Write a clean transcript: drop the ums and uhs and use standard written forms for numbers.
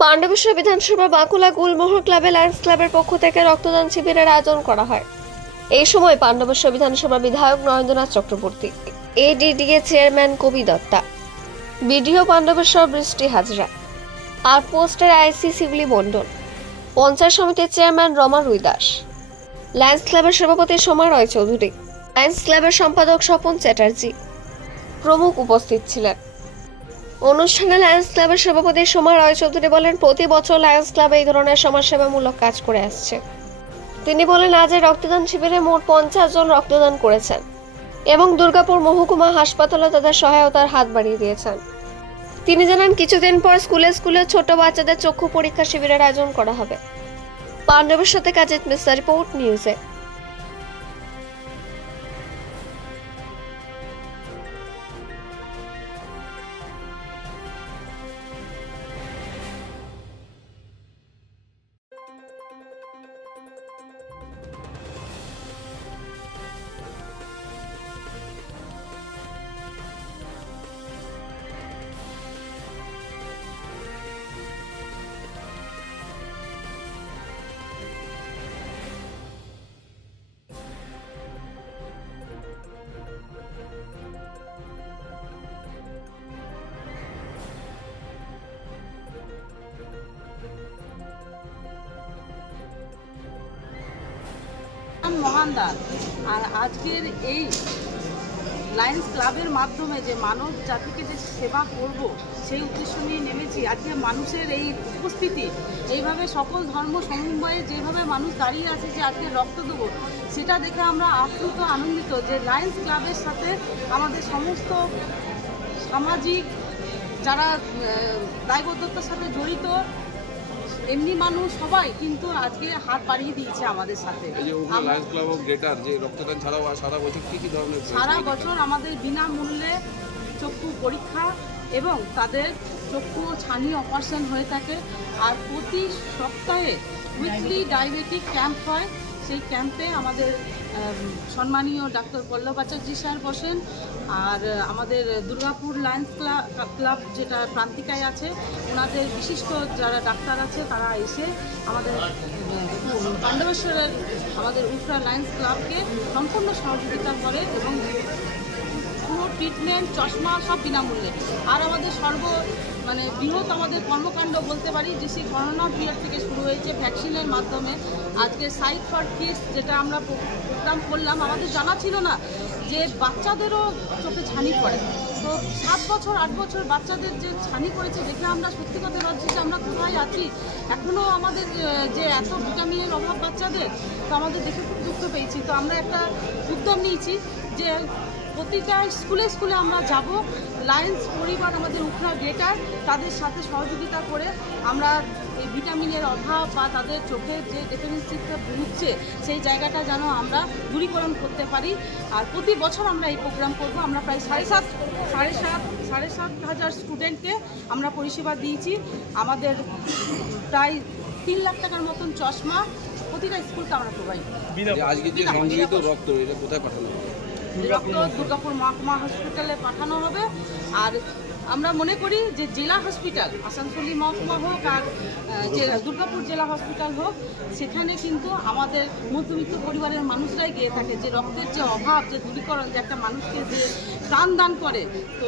পাণ্ডবেশ্বর বিধানসভা বাঁকুড়া গুলমোহর ক্লাবে লায়ন্স ক্লাবের পক্ষ থেকে রক্তদান শিবিরের আয়োজন করা হয়। এই সময় পাণ্ডবেশ্বর বিধানসভা বিধায়ক নরেন্দ্রনাথ চক্রবর্তী, এডিডিএ চেয়ারম্যান কবি দত্তা, বিডিও পাণ্ডবেশ্বর বৃষ্টি হাজরা, আর পোস্টের আইসি শিবলি মণ্ডল, পঞ্চায়েত সমিতির চেয়ারম্যান রমা রুইদাস, লায়ন্স ক্লাবের সভাপতি সোমা রয় চৌধুরী, লায়ন্স ক্লাবের সম্পাদক স্বপন চ্যাটার্জি প্রমুখ উপস্থিত ছিলেন। অনুষ্ঠানে লায়ন্স ক্লাবের সভাপতি সোমা রয় চৌধুরী বলেন, প্রতি বছর লায়ন্স ক্লাব এই ধরনের সমাজসেবামূলক কাজ করে আসছে। তিনি বলেন, আজ এই রক্তদান শিবিরে মোট 50 জন রক্তদান করেছেন এবং দুর্গাপুর মহকুমা হাসপাতালে তাদের সহায়তার হাত বাড়িয়ে দিয়েছেন। তিনি জানান, কিছুদিন পর স্কুলে ছোট বাচ্চাদের চক্ষু পরীক্ষা শিবিরের আয়োজন করা হবে। পাণ্ডবেশ্বর থেকে কাজিত মিশ্রা, রিপোর্ট নিউজে। মহানদার আর আজকের এই লায়ন্স ক্লাবের মাধ্যমে যে মানব জাতিকে যে সেবা করব সেই উদ্দেশ্য নিয়ে নেমেছি। আজকে মানুষের এই উপস্থিতি, এইভাবে সকল ধর্ম সমন্বয়ে যেভাবে মানুষ দাঁড়িয়ে আছে যে আজকে রক্ত দেবো, সেটা দেখে আমরা আপ্লুত আনন্দিত যে লায়ন্স ক্লাবের সাথে আমাদের সমস্ত সামাজিক যারা দায়বদ্ধতার সাথে জড়িত এমনি মানুষ সবাই কিন্তু আজকে হাত বাড়িয়ে দিয়েছে আমাদের সাথে। সারা বছর আমাদের বিনামূল্যে চক্ষু পরীক্ষা এবং তাদের চক্ষু ছানি অপারেশন হয়ে থাকে। আর প্রতি সপ্তাহে উইকলি ডায়াবেটিক ক্যাম্প হয়। সেই ক্যাম্পে আমাদের সম্মানীয় ডাক্তার পল্লব আচার্য স্যার বসেন। আর আমাদের দুর্গাপুর লায়ন্স ক্লাব যেটা প্রান্তিকায় আছে, ওনাদের বিশিষ্ট যারা ডাক্তার আছে তারা এসে আমাদের পাণ্ডবেশ্বরের আমাদের উফরা লায়ন্স ক্লাবকে সম্পূর্ণ সহযোগিতা করে এবং পুরো ট্রিটমেন্ট, চশমা সব বিনামূল্যে। আর আমাদের বৃহৎ আমাদের কর্মকাণ্ড বলতে পারি যে সেই করোনা পিরিয়ড থেকে শুরু হয়েছে ভ্যাকসিনের মাধ্যমে। আজকে সাইট ফর কিডস যেটা আমরা প্রোগ্রাম করলাম, আমাদের জানা ছিল না যে বাচ্চাদেরও চোখে ছানি পড়ে। তো 7 বছর 8 বছর বাচ্চাদের যে ছানি পড়েছে দেখে আমরা সত্যি কথা ভাবছি যে আমরা কোথায় আছি। এখনও আমাদের যে এত ভিটামিনের অভাব বাচ্চাদের, তো আমাদের দেখে খুব দুঃখ পেয়েছি। তো আমরা একটা উদ্যোগ নিয়েছি যে প্রতিটা স্কুলে আমরা যাব, লায়ন্স পরিবার আমাদের উখরা গ্রেটার তাদের সাথে সহযোগিতা করে আমরা এই ভিটামিনের অভাব বা তাদের চোখের যে ডেফিসিটটা ভুগছে সেই জায়গাটা যেন আমরা দূরীকরণ করতে পারি। আর প্রতি বছর আমরা এই প্রোগ্রাম করব। আমরা প্রায় সাড়ে সাত হাজার স্টুডেন্টকে আমরা পরিষেবা দিয়েছি। আমাদের প্রায় 3 লাখ টাকার মতন চশমা প্রতিটা স্কুলকে আমরা প্রোভাইড দুর্গাপুর মহকুমা হসপিটালে পাঠানো হবে। আর আমরা মনে করি যে জেলা হসপিটাল আসানসোলি মহকুমা হোক আর দুর্গাপুর জেলা হসপিটাল হোক, সেখানে কিন্তু আমাদের মধ্যবিত্ত পরিবারের মানুষরাই গিয়ে থাকে যে রক্তের যে অভাব, যে দূরীকরণ, যে একটা মানুষকে যে প্রাণ দান করে। তো